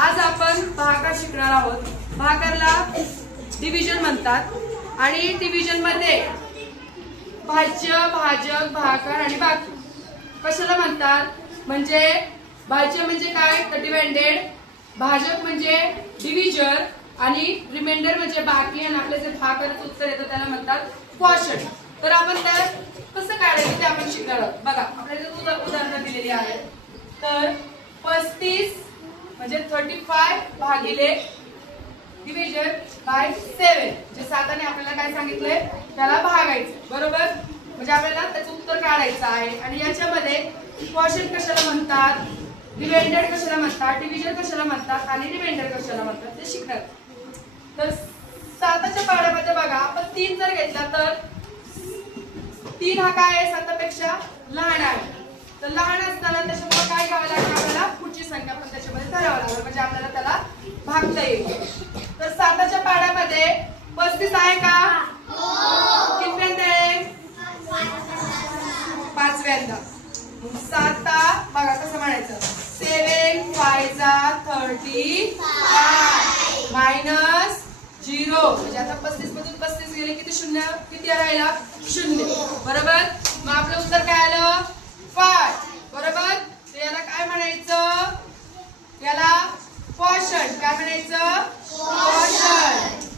आज आपण भागाकार शिकणार आहोत। भागाकारला डिव्हिजन म्हणतात आणि डिव्हिजन मध्ये भाज्य, भाजक, भागाकार आणि बाकी कशाला म्हणतात? म्हणजे भाज्य म्हणजे काय? डिवाइडेड, भाजक म्हणजे डिव्हिजन आणि रिमाइंडर म्हणजे बाकी आणि आपले जे भागाकाराचं उत्तर येतं त्याला म्हणतात क्वोशंट। तर आपण त्यात कसं काढायचं ते आपण शिकणार आहोत। बघा आपल्याला उदाहरण दिलेली आहे। तर 35 म्हणजे 35 भागिले डिव्हिजन बाय 7 जे 7ने आपल्याला काय सांगितलंय त्याला भागायचं, बरोबर? म्हणजे आपल्याला त्याचं उत्तर काढायचं आहे। आणि याच्यामध्ये क्वोशंट कशाला म्हणतात, डिवाइडेड कशाला म्हणतात, डिव्हिजन कशाला म्हणतात आणि रिमाइंडर कशाला म्हणतात ते शिकणार। तर 7च्या पाढ्यामध्ये बघा आपण 3 जर घेतला तर 3 हा काय आहे? 7पेक्षा लहान आहे। तर लहान असताना त्याच्यामुळे काय घ्यावं लागेल आपल्याला? पुढची संख्या पण त्याच्यामध्ये धरावं लागेल म्हणजे आपल्याला त्याला भागता येईल। तर 7च्या पाढ्यामध्ये 35 आहे का? हो। कितव्यांदा आहे? 5व्यांदा। 7 बघा कसं म्हणायचं? 7 5 35 मायनस 0 म्हणजे आता 35 मधून 35 गेले किती शून्य? किती राहिला? 0, बरोबर? मग आपलं उत्तर काय आलं? 5, बरोबर? तर याला काय म्हणायचं? याला क्वोशंट। काय म्हणायचं? क्वोशंट।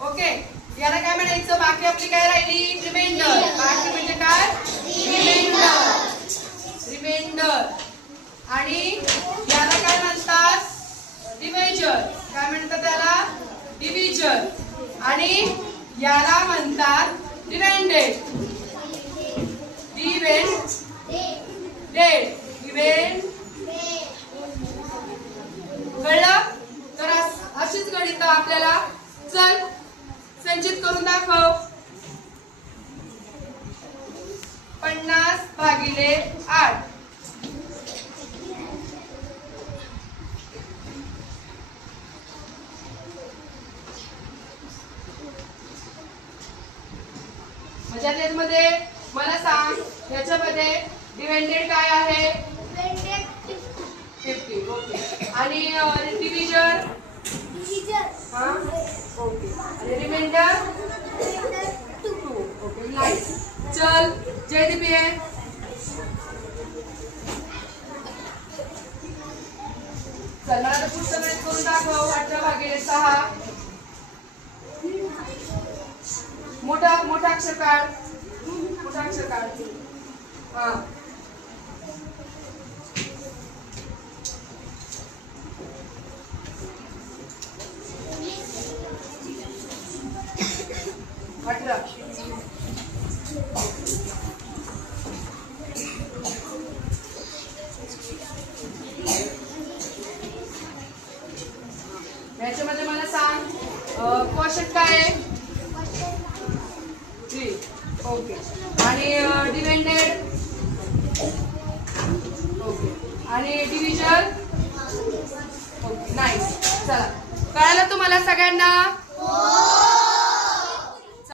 ओके, याला काय म्हणायचं? बाकी आपली काय राहिली? रिमाइंडर। बाकी म्हणजे काय? Reminder, reminder. आणि याला काय म्हणतात? डिव्हिजन। काय म्हणतात त्याला? डिव्हिजन। आणि याला म्हणतात डिवाइडेड, डिवाइडेड, डिवाइडेड। कळलं? तर अशीच गणित आपल्याला चल संचित करून दाखव। 50 भागिले 8 म्हणजे त्यामध्ये मला सांग याच्यामध्ये डिवाइडेड काय आहे? 50, ओके। आणि डिव्हिजन हां, ओके। आणि रिमाइंडर 2, ओके। नाइस। चल जयदीप ये। चल मला तर पुढचं गणित करून दाखव। 18 भागिले 6 मोठा अक्षर काढ, मोठा अक्षर काढ। हां, याच्यामध्ये मला सांग क्वोशंट काय आहे? 3, ओके। आणि डिवाइडेड, ओके। आणि डिव्हिजन, ओके। नाइस। चला कळालं तुम्हाला सगळ्यांना?